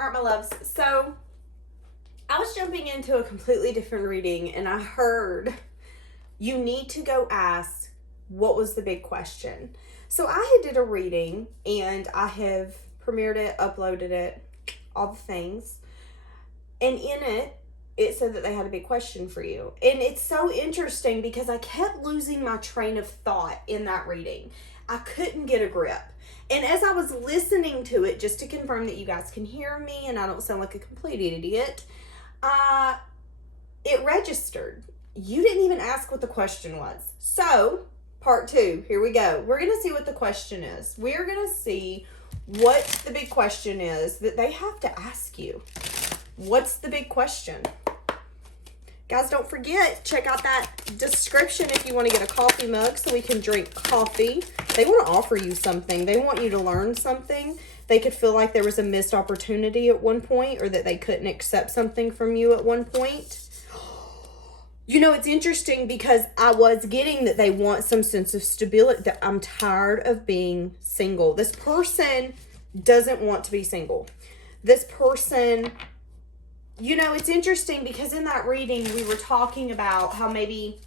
All right, my loves. So I was jumping into a completely different reading and I heard you need to go ask what was the big question. So I had did a reading and I have premiered it, uploaded it, all the things. And in it, it said that they had a big question for you. And it's so interesting because I kept losing my train of thought in that reading. I couldn't get a grip. And as I was listening to it, just to confirm that you guys can hear me and I don't sound like a complete idiot, it registered. You didn't even ask what the question was. So, part 2, here we go. We're going to see what the question is. We're going to see what the big question is that they have to ask you. What's the big question? Guys, don't forget, check out that description if you want to get a coffee mug so we can drink coffee. They want to offer you something. They want you to learn something. They could feel like there was a missed opportunity at one point or that they couldn't accept something from you at one point. You know, it's interesting because I was getting that they want some sense of stability. That I'm tired of being single. This person doesn't want to be single. This person... You know, it's interesting because in that reading, we were talking about how maybe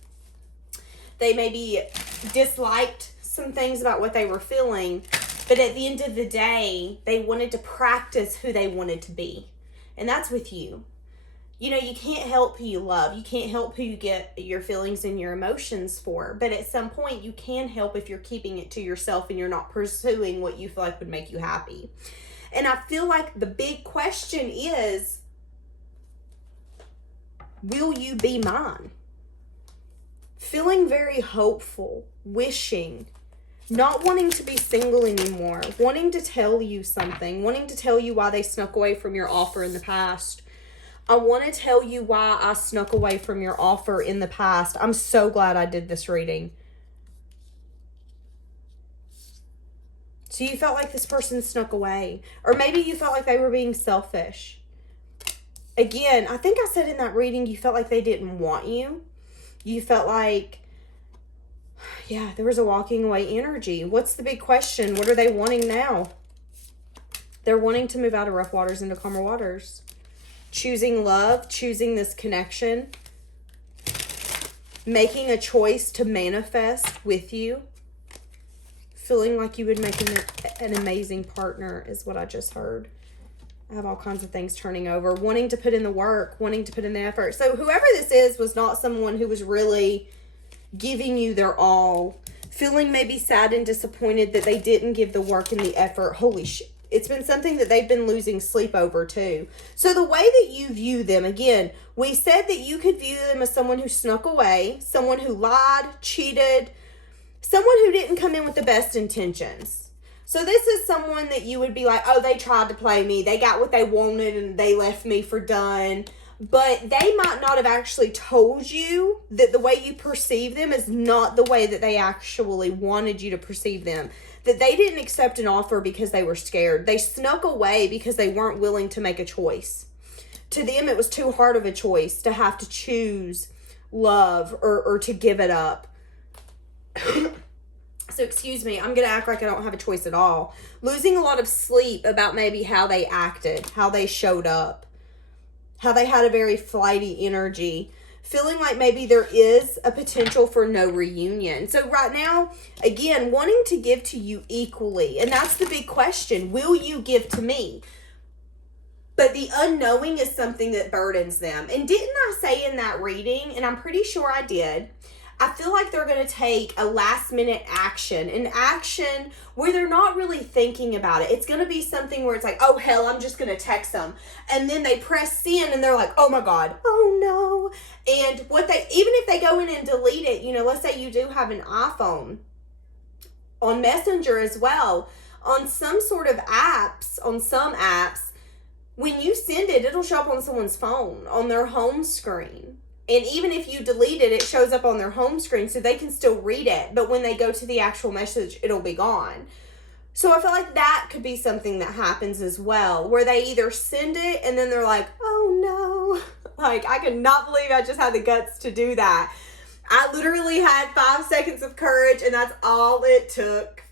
they disliked some things about what they were feeling, but at the end of the day, they wanted to practice who they wanted to be. And that's with you. You know, you can't help who you love. You can't help who you get your feelings and your emotions for. But at some point, you can help if you're keeping it to yourself and you're not pursuing what you feel like would make you happy. And I feel like the big question is, will you be mine? Feeling very hopeful, wishing, not wanting to be single anymore, wanting to tell you something, wanting to tell you why they snuck away from your offer in the past. I want to tell you why I snuck away from your offer in the past. I'm so glad I did this reading. So you felt like this person snuck away, or maybe you felt like they were being selfish. Again, I think I said in that reading, you felt like they didn't want you. You felt like, yeah, there was a walking away energy. What's the big question? What are they wanting now? They're wanting to move out of rough waters into calmer waters. Choosing love, choosing this connection. Making a choice to manifest with you. Feeling like you would make an amazing partner is what I just heard. I have all kinds of things turning over. Wanting to put in the work, wanting to put in the effort. So whoever this is was not someone who was really giving you their all. Feeling maybe sad and disappointed that they didn't give the work and the effort. Holy shit. It's been something that they've been losing sleep over too. So the way that you view them, again, we said that you could view them as someone who snuck away, someone who lied, cheated, someone who didn't come in with the best intentions. So this is someone that you would be like, oh, they tried to play me. They got what they wanted and they left me for done. But they might not have actually told you that the way you perceive them is not the way that they actually wanted you to perceive them. That they didn't accept an offer because they were scared. They snuck away because they weren't willing to make a choice. To them, it was too hard of a choice to have to choose love or to give it up. So excuse me, I'm going to act like I don't have a choice at all. Losing a lot of sleep about maybe how they acted, how they showed up, how they had a very flighty energy. Feeling like maybe there is a potential for no reunion. So right now, again, wanting to give to you equally. And that's the big question. Will you give to me? But the unknowing is something that burdens them. And didn't I say in that reading, and I'm pretty sure I did, I feel like they're going to take a last minute action, an action where they're not really thinking about it. It's going to be something where it's like, oh hell, I'm just going to text them. And then they press send and they're like, oh my God, oh no. And even if they go in and delete it, you know, let's say you do have an iPhone, on Messenger as well, on some sort of apps, on some apps, when you send it, it'll show up on someone's phone, on their home screen. And even if you delete it, it shows up on their home screen so they can still read it. But when they go to the actual message, it'll be gone. So I feel like that could be something that happens as well, where they either send it and then they're like, oh no. Like, I cannot believe I just had the guts to do that. I literally had 5 seconds of courage and that's all it took.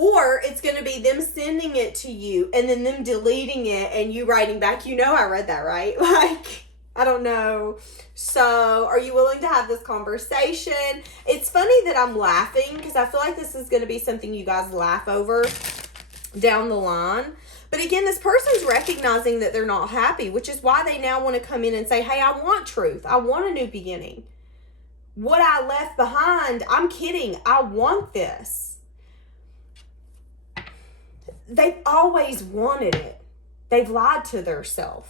Or it's going to be them sending it to you and then them deleting it and you writing back, you know, I read that, right? Like, I don't know. So, are you willing to have this conversation? It's funny that I'm laughing because I feel like this is going to be something you guys laugh over down the line. But again, this person's recognizing that they're not happy, which is why they now want to come in and say, hey, I want truth. I want a new beginning. What I left behind, I'm kidding. I want this. They've always wanted it. They've lied to themselves.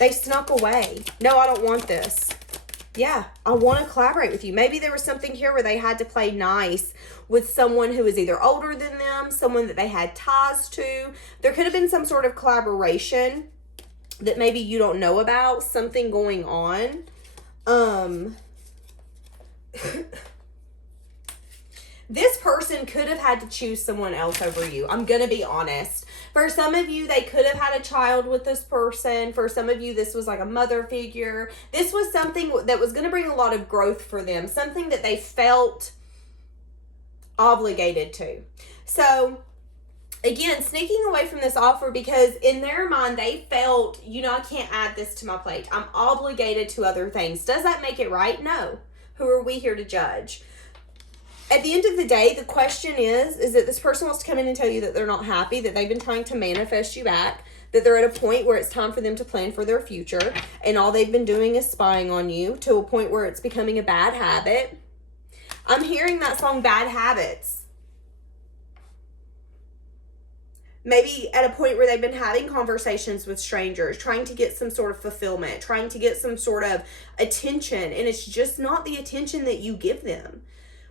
They snuck away. No, I don't want this. Yeah, I want to collaborate with you. Maybe there was something here where they had to play nice with someone who is either older than them, someone that they had ties to. There could have been some sort of collaboration that maybe you don't know about, something going on. This person could have had to choose someone else over you. I'm going to be honest. For some of you, they could have had a child with this person. For some of you, this was like a mother figure. This was something that was going to bring a lot of growth for them. Something that they felt obligated to. So, again, sneaking away from this offer because in their mind, they felt, you know, I can't add this to my plate. I'm obligated to other things. Does that make it right? No. Who are we here to judge? At the end of the day, the question is that this person wants to come in and tell you that they're not happy, that they've been trying to manifest you back, that they're at a point where it's time for them to plan for their future, and all they've been doing is spying on you to a point where it's becoming a bad habit. I'm hearing that song, Bad Habits. Maybe at a point where they've been having conversations with strangers, trying to get some sort of fulfillment, trying to get some sort of attention, and it's just not the attention that you give them.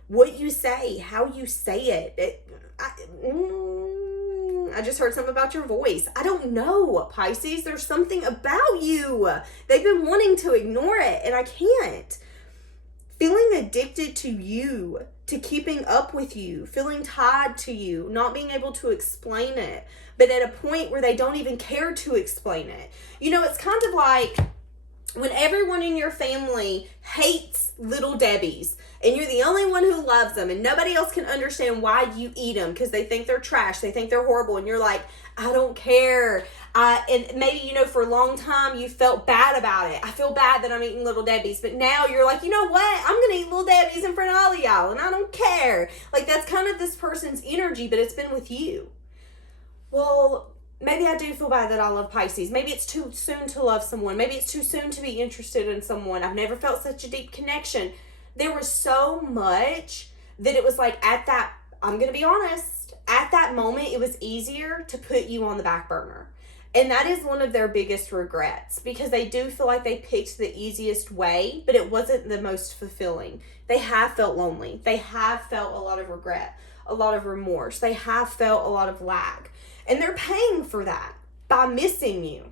What you say, how you say it. I just heard something about your voice. I don't know, Pisces. There's something about you. They've been wanting to ignore it, and I can't. Feeling addicted to you, to keeping up with you, feeling tied to you, not being able to explain it, but at a point where they don't even care to explain it. You know, it's kind of like when everyone in your family hates Little Debbie's and you're the only one who loves them and nobody else can understand why you eat them because they think they're trash, they think they're horrible, and you're like, I don't care. And maybe, you know, for a long time you felt bad about it. I feel bad that I'm eating Little Debbie's, but now you're like, you know what? I'm going to eat Little Debbie's in front of all of y'all and I don't care. Like, that's kind of this person's energy, but it's been with you. Well, maybe I do feel bad that I love Pisces. Maybe it's too soon to love someone. Maybe it's too soon to be interested in someone. I've never felt such a deep connection. There was so much that it was like at that, I'm going to be honest, at that moment, it was easier to put you on the back burner. And that is one of their biggest regrets because they do feel like they picked the easiest way, but it wasn't the most fulfilling. They have felt lonely. They have felt a lot of regret, a lot of remorse. They have felt a lot of lack. And they're paying for that by missing you.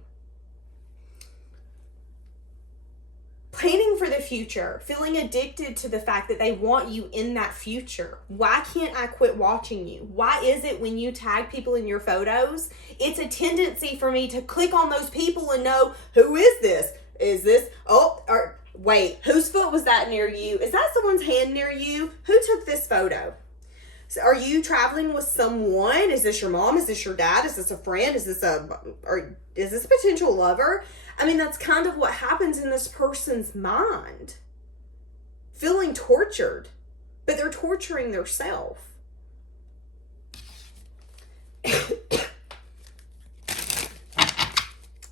Planning for the future, feeling addicted to the fact that they want you in that future. Why can't I quit watching you? Why is it when you tag people in your photos, it's a tendency for me to click on those people and know, who is this? Is this, or wait, whose foot was that near you? Is that someone's hand near you? Who took this photo? So are you traveling with someone? Is this your mom? Is this your dad? Is this a friend? Is this a potential lover? I mean, that's kind of what happens in this person's mind. Feeling tortured, but they're torturing themselves.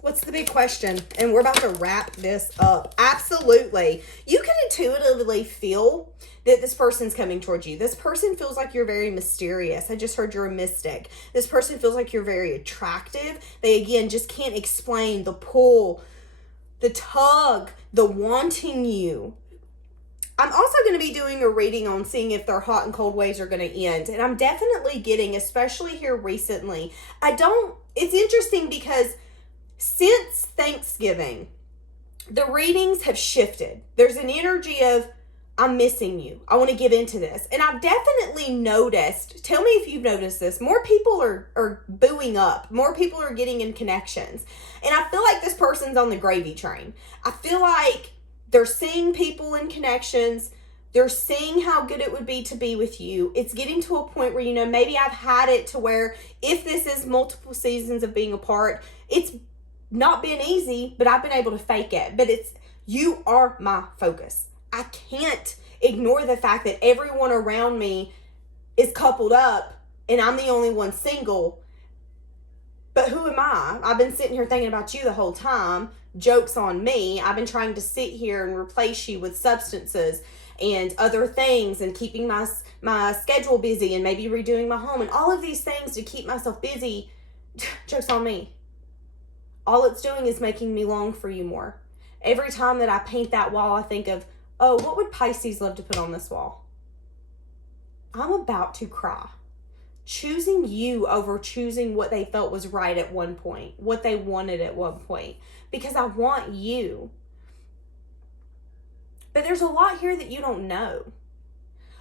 What's the big question? And we're about to wrap this up. Absolutely. You can intuitively feel that this person's coming towards you. This person feels like you're very mysterious. I just heard you're a mystic. This person feels like you're very attractive. They, again, just can't explain the pull, the tug, the wanting you. I'm also going to be doing a reading on seeing if their hot and cold waves are going to end. And I'm definitely getting, especially here recently, it's interesting because since Thanksgiving, the readings have shifted. There's an energy of, I'm missing you. I want to give into this. And I've definitely noticed, tell me if you've noticed this, more people are booing up. More people are getting in connections. And I feel like this person's on the gravy train. I feel like they're seeing people in connections, They're seeing how good it would be to be with you. It's getting to a point where, you know, maybe I've had it to where if this is multiple seasons of being apart, it's not been easy, but I've been able to fake it. But you are my focus. I can't ignore the fact that everyone around me is coupled up and I'm the only one single. But who am I? I've been sitting here thinking about you the whole time. Joke's on me. I've been trying to sit here and replace you with substances and other things and keeping my schedule busy and maybe redoing my home and all of these things to keep myself busy. Joke's on me. All it's doing is making me long for you more. Every time that I paint that wall, I think of, oh, what would Pisces love to put on this wall? I'm about to cry. Choosing you over choosing what they felt was right at one point, what they wanted at one point, because I want you. But there's a lot here that you don't know.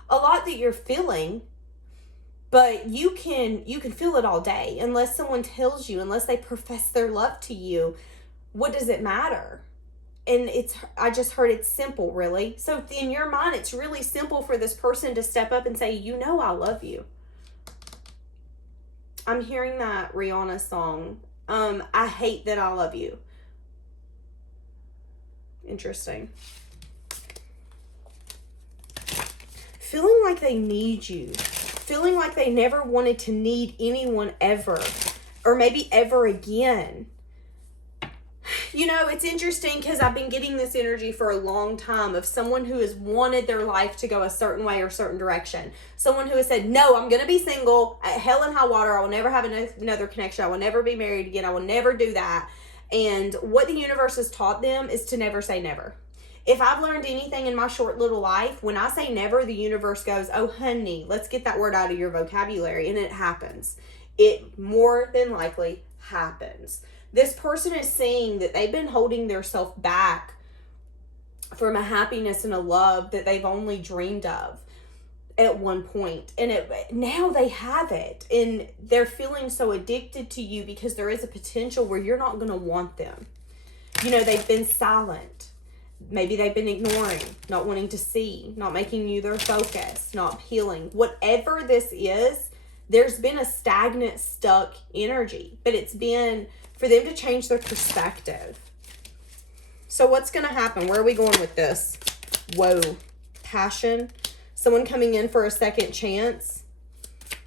A lot that you're feeling, but you can feel it all day. Unless someone tells you, unless they profess their love to you, what does it matter? And I just heard it's simple, really. So in your mind, it's really simple for this person to step up and say, you know I love you. I'm hearing that Rihanna song. I hate that I love you. Interesting. Feeling like they need you. Feeling like they never wanted to need anyone ever. Or maybe ever again. You know, it's interesting because I've been getting this energy for a long time of someone who has wanted their life to go a certain way or certain direction. Someone who has said, no, I'm going to be single at hell and high water. I will never have another connection. I will never be married again. I will never do that. And what the universe has taught them is to never say never. If I've learned anything in my short little life, when I say never, the universe goes, oh, honey, let's get that word out of your vocabulary. And it happens. It more than likely happens. This person is seeing that they've been holding themselves back from a happiness and a love that they've only dreamed of at one point. And now they have it. And they're feeling so addicted to you because there is a potential where you're not going to want them. You know, they've been silent. Maybe they've been ignoring, not wanting to see, not making you their focus, not healing. Whatever this is, there's been a stagnant, stuck energy. But it's been for them to change their perspective. So what's going to happen? Where are we going with this? Whoa. Passion. Someone coming in for a second chance.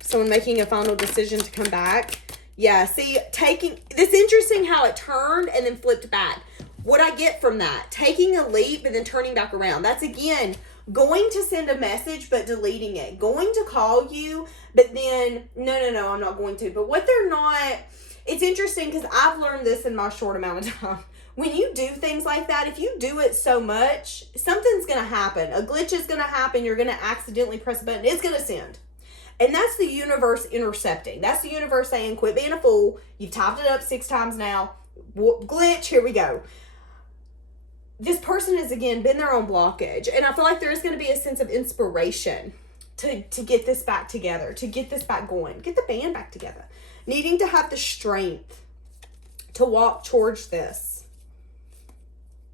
Someone making a final decision to come back. Yeah, see, it's interesting how it turned and then flipped back. What I get from that, taking a leap and then turning back around. That's, again, going to send a message but deleting it. Going to call you, but then, no, I'm not going to. But what they're not... It's interesting because I've learned this in my short amount of time. When you do things like that, if you do it so much, something's going to happen. A glitch is going to happen. You're going to accidentally press a button. It's going to send. And that's the universe intercepting. That's the universe saying, quit being a fool. You've typed it up 6 times now. Glitch, here we go. This person has, again, been their own blockage. And I feel like there is going to be a sense of inspiration to get this back together, to get this back going, get the band back together. Needing to have the strength to walk towards this.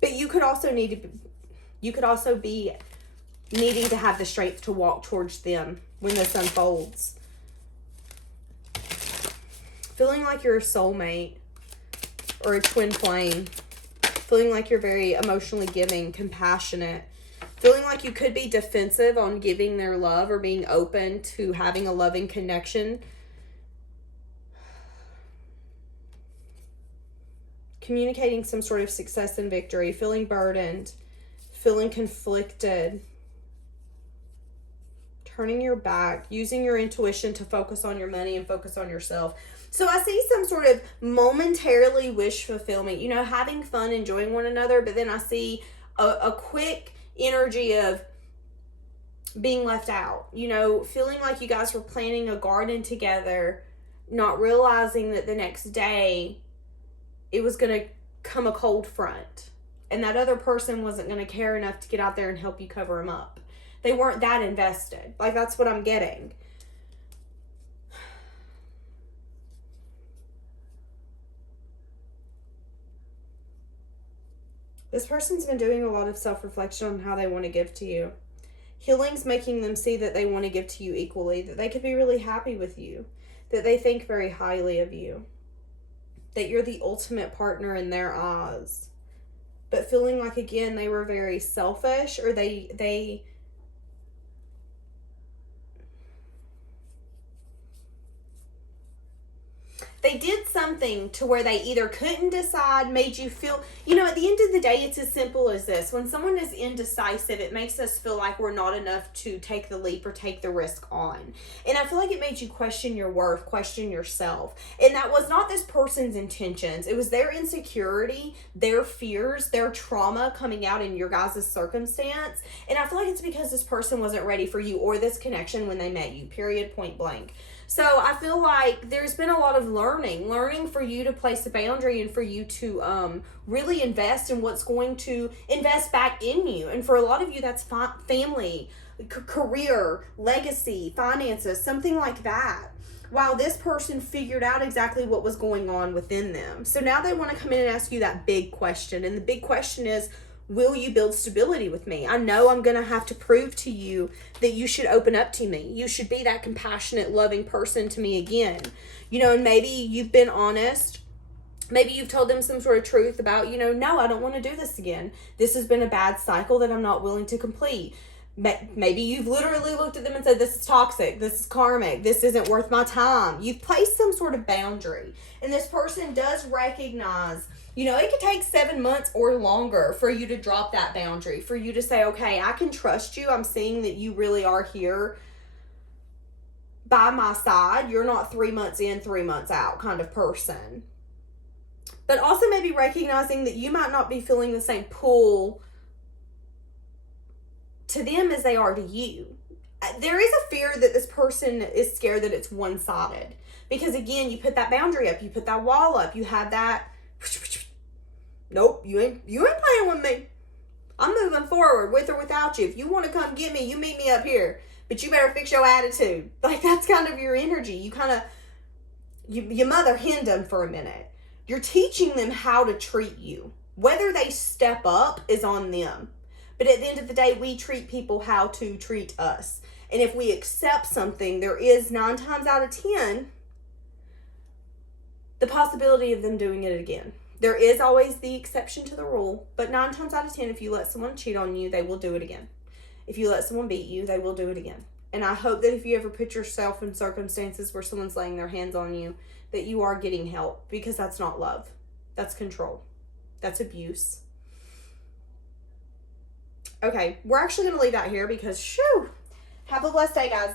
But you could also be needing to have the strength to walk towards them when this unfolds. Feeling like you're a soulmate or a twin flame. Feeling like you're very emotionally giving, compassionate. Feeling like you could be defensive on giving their love or being open to having a loving connection. Communicating some sort of success and victory, feeling burdened, feeling conflicted, turning your back, using your intuition to focus on your money and focus on yourself. So I see some sort of momentarily wish fulfillment, you know, having fun, enjoying one another, but then I see a quick energy of being left out, you know, feeling like you guys were planting a garden together, not realizing that the next day it was going to come a cold front and that other person wasn't going to care enough to get out there and help you cover them up. They weren't that invested. Like, that's what I'm getting. This person's been doing a lot of self-reflection on how they want to give to you. Healing's making them see that they want to give to you equally, that they could be really happy with you, that they think very highly of you, that you're the ultimate partner in their eyes. But feeling like, again, they were very selfish, or they did something to where they either couldn't decide, made you feel, you know, at the end of the day, it's as simple as this. When someone is indecisive, it makes us feel like we're not enough to take the leap or take the risk on. And I feel like it made you question your worth, question yourself. And that was not this person's intentions. It was their insecurity, their fears, their trauma coming out in your guys' circumstance. And I feel like it's because this person wasn't ready for you or this connection when they met you, period, point blank. So I feel like there's been a lot of learning for you to place a boundary and for you to really invest in what's going to invest back in you. And for a lot of you, that's family, career, legacy, finances, something like that. While this person figured out exactly what was going on within them. So now they want to come in and ask you that big question. And the big question is, will you build stability with me? I know I'm going to have to prove to you that you should open up to me. You should be that compassionate, loving person to me again. You know, and maybe you've been honest. Maybe you've told them some sort of truth about, you know, no, I don't want to do this again. This has been a bad cycle that I'm not willing to complete. Maybe you've literally looked at them and said, this is toxic. This is karmic. This isn't worth my time. You've placed some sort of boundary. And this person does recognize, you know, it could take 7 months or longer for you to drop that boundary, for you to say, okay, I can trust you. I'm seeing that you really are here by my side. You're not 3 months in, 3 months out kind of person. But also maybe recognizing that you might not be feeling the same pull to them as they are to you. There is a fear that this person is scared that it's one-sided. Because again, you put that boundary up, you put that wall up, you have that, nope, you ain't playing with me. I'm moving forward with or without you. If you want to come get me, you meet me up here. But you better fix your attitude. Like, that's kind of your energy. You kind of, you mother hen them for a minute. You're teaching them how to treat you. Whether they step up is on them. But at the end of the day, we treat people how to treat us. And if we accept something, there is 9 times out of 10 the possibility of them doing it again. There is always the exception to the rule, but 9 times out of 10, if you let someone cheat on you, they will do it again. If you let someone beat you, they will do it again. And I hope that if you ever put yourself in circumstances where someone's laying their hands on you, that you are getting help, because that's not love. That's control. That's abuse. Okay, we're actually going to leave that here because, shoo, have a blessed day, guys.